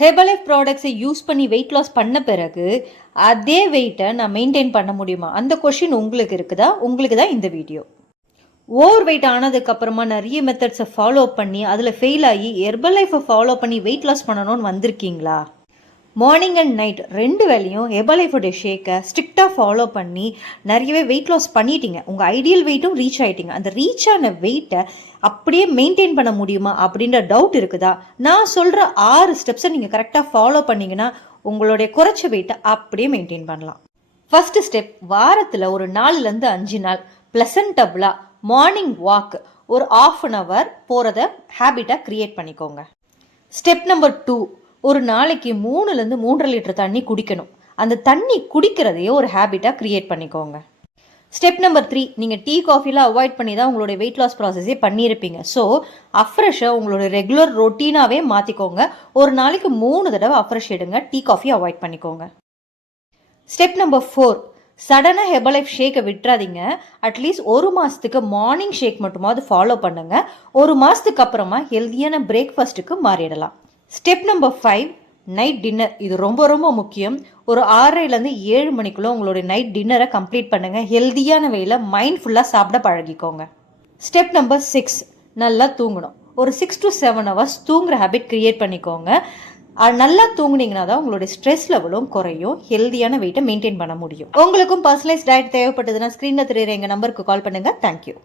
Herbalife ப்ராடக்ட்ஸை use பண்ணி weight loss பண்ண பிறகு அதே வெயிட்டை நான் மெயின்டைன் பண்ண முடியுமா? அந்த கொஷின் உங்களுக்கு இருக்குதா? உங்களுக்கு தான் இந்த வீடியோ. ஓவர் வெயிட் ஆனதுக்கப்புறமா நிறைய மெத்தட்ஸை ஃபாலோ பண்ணி அதில் ஃபெயில் ஆகி ஹெர்பலைஃபை ஃபாலோ பண்ணி வெயிட் லாஸ் பண்ணணும்னு வந்திருக்கீங்களா? மார்னிங் அண்ட் நைட் 2 வேளையும் ஹெர்பலைஃபோடைய ஷேக்கை ஸ்ட்ரிக்டாக ஃபாலோ பண்ணி நிறையவே வெயிட் லாஸ் பண்ணிட்டீங்க. உங்கள் ஐடியல் வெயிட்டும் ரீச் ஆகிட்டீங்க. அந்த ரீச் ஆன வெயிட்டை அப்படியே மெயின்டைன் பண்ண முடியுமா அப்படின்ற டவுட் இருக்குதா? நான் சொல்கிற 6 ஸ்டெப்ஸை நீங்கள் கரெக்டாக ஃபாலோ பண்ணிங்கன்னா உங்களுடைய குறைச்ச வெயிட்டை அப்படியே மெயின்டைன் பண்ணலாம். ஃபர்ஸ்ட் ஸ்டெப், வாரத்தில் ஒரு 4லேருந்து 5 நாள் ப்ளசன்டபுளாக மார்னிங் வாக் ஒரு 1/2 hour போகிறத ஹேபிட்டாக க்ரியேட் பண்ணிக்கோங்க. ஸ்டெப் நம்பர் 2, ஒரு நாளைக்கு 3லேருந்து 3.5 லிட்டர் தண்ணி குடிக்கணும். அந்த தண்ணி குடிக்கிறதையே ஒரு ஹேபிட்டாக க்ரியேட் பண்ணிக்கோங்க. ஸ்டெப் நம்பர் 3, நீங்கள் டீ காஃபிலாம் அவாய்ட் பண்ணி தான் உங்களுடைய வெயிட் லாஸ் ப்ராசஸே பண்ணியிருப்பீங்க. ஸோ அஃப்ரெஷ்ஷை உங்களுடைய ரெகுலர் ரொட்டீனாகவே மாற்றிக்கோங்க. ஒரு நாளைக்கு 3 தடவை அஃப்ரெஷ் எடுங்க. டீ காஃபி அவாய்ட் பண்ணிக்கோங்க. ஸ்டெப் நம்பர் 4, சடனாக ஹெர்பலைஃப் ஷேக்கை விட்டுறாதீங்க. அட்லீஸ்ட் 1 மாதத்துக்கு மார்னிங் ஷேக் மட்டுமாவது ஃபாலோ பண்ணுங்கள். 1 மாதத்துக்கு அப்புறமா ஹெல்தியான பிரேக்ஃபாஸ்ட்டுக்கு மாறிடலாம். Step number 5, night dinner. இது ரொம்ப ரொம்ப முக்கியம். ஒரு 6:30லேருந்து 7 மணிக்குள்ளே உங்களுடைய நைட் டின்னரை கம்ப்ளீட் பண்ணுங்கள். ஹெல்தியான வேலை மைண்ட்ஃபுல்லாக சாப்பிட பழகிக்கோங்க. ஸ்டெப் நம்பர் 6, நல்லா தூங்கணும். ஒரு 6 to 7 hours தூங்குற ஹேபிட் க்ரியேட் பண்ணிக்கோங்க. நல்லா தூங்குனீங்கன்னா தான் உங்களுடைய ஸ்ட்ரெஸ் லெவலும் குறையும். ஹெல்தியான வெயிட்டை மெயின்டைன் பண்ண முடியும். உங்களுக்கும் பர்சனலைஸ் டயட் தேவைப்பட்டதுன்னா ஸ்க்ரீனில் தெரியுற எங்கள் நம்பருக்கு கால் பண்ணுங்கள். தேங்க்யூ.